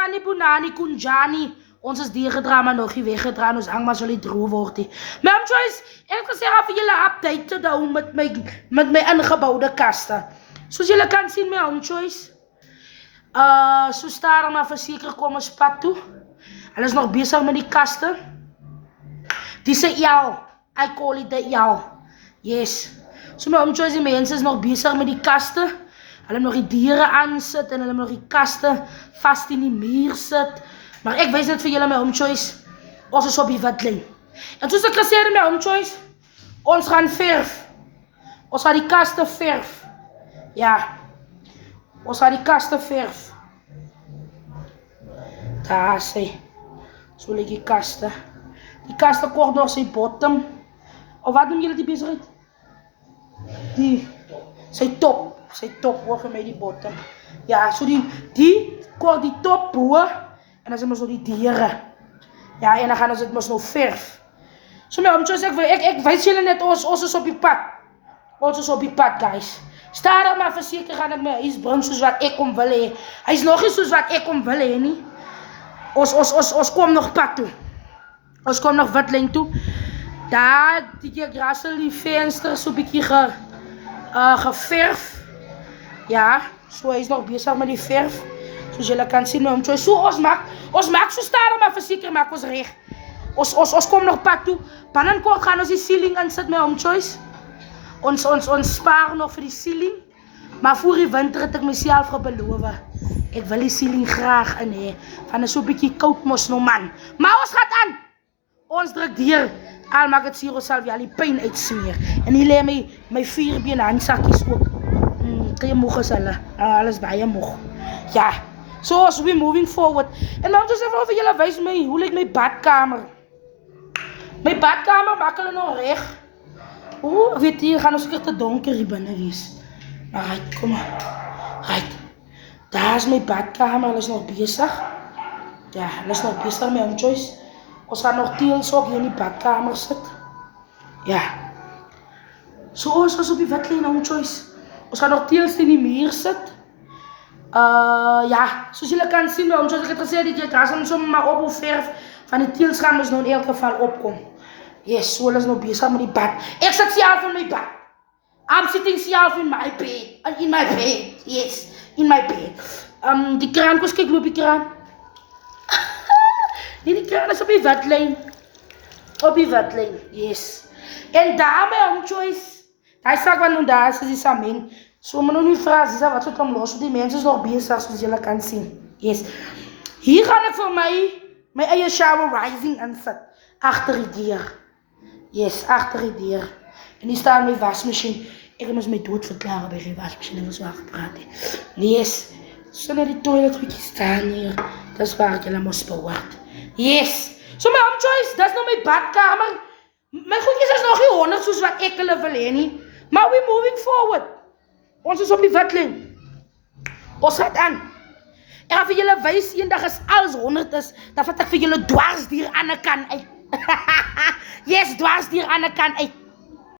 Sani Bunani, Kunjani. Ons is deurgedra, maar nog nie weggedra. Ons hang maar so die droe word die. My oom Joyce, ek het gesê af julle update te hou met my ingebouwde kaste. Soos julle kan sien, my oom Joyce. So staar maar verseker kom ons pad toe. Hulle is nog bezig met die kaste. Die sê L. I call it the L. Yes. So my oom Joyce, die mense is nog bezig met die kaste. Hulle nog die diere aansit en hulle nog die kaste vast in die muur sit. Maar ek wys net vir julle my oom Joyce, ons is op die witlyn. En soos ek gesê het my oom Joyce, ons gaan verf. Ons gaan die kaste verf. Ja. Ons gaan die kaste verf. Daar sê. So lyk die kaste. Die kaste kort nog sy bottom. Of wat noem julle die besigheid? Sy top. Sy top hoor vir my die bottom. Ja, so die kort die top boe. En dan is het maar so die dieren. Ja, en dan gaan ons het maar so verf. So my oom Joyce, ek wys julle net, ons is op die pad. Ons is op die pad, guys. Stadig maar verseker gaan ek my huis bring soos wat ek kom wil hê. Hy is nog nie soos wat ek kom wil hê nie. Ons kom nog pad toe. Ons kom nog witlyn toe. Daar, die grassel, die venster so bietjie geverf. Ja, so hy is nog bezig met die verf. Soos julle kan sien, my oom Joyce. So ons maak so stadig, maar verseker maak ons reg. Ons kom nog pad toe. Binnenkort gaan ons die ceiling insit, my oom Joyce. Ons spaar nog vir die ceiling. Maar voor die winter het ek myself gebeloof. Ek wil die ceiling graag in hê. Van 'n so bietjie koud mos nou man. Maar ons gaan aan. Ons druk deur. Al maak dit siro self ja die pyn uitsmeer. En hier lê my 4-been handsakkies ook. Kry moeg is hulle. Alles baie moeg. Ja. So as we moving forward. En dan dus even vir julle wys my hoe lyk my badkamer. My badkamer maak hulle nog reg. Weet jy, gaan ons seker te donker hier binne wees. Maar right, kom maar. Right. Daar is my badkamer, hulle is nog besig. Ja, hulle is nog besig met oom Joyce. Ons gaan nog teels ook hier in die badkamer sit. Ja. So ons is op die witlyn, oom Joyce. Ons gaan nog teels in die muur sit. Ja, soos julle kan sien, oom Joyce, ek het gesê, die gras gaan sommer maar op verf, van die teels gaan ons nou in elk geval opkom. Yes, so hulle is nou bezig met die bad. Ek sit self in my bad. I'm sitting self in my bed. In my bed, yes, in my bed. Die kraan, kom eens kyk, loop die kraan. Nee, die kraan is op die witlyn. Op die witlyn, yes. En daar my oom Joyce, die sak wat nou daar is die samen. So my nou nie vraag, Zisa, wat so kom los, die mense is nog bezig, soos julle kan sien. Yes. Hier gaan ek vir my eie shower rising insit. Agter die deur. Yes, agter die deur. En hier staan my wasmachine. Ek moes my dood verklare by die wasmachine, ek was wel gepraat he. Yes. So net die toilet goedje staan hier. Dis waar ek julle moes behoort. Yes. So my oom Joyce, dis nou my badkamer. My goedjes is nog nie 100 soos wat ek hulle wil hê nie. Maar we moving forward. Ons is op die witlyn. Ons gaat aan. Ek gaan vir julle wys, eendag as alles 100 is, dan vat ek vir julle dwars hier aan 'n kant uit. Yes, dwars hier aan 'n kant uit.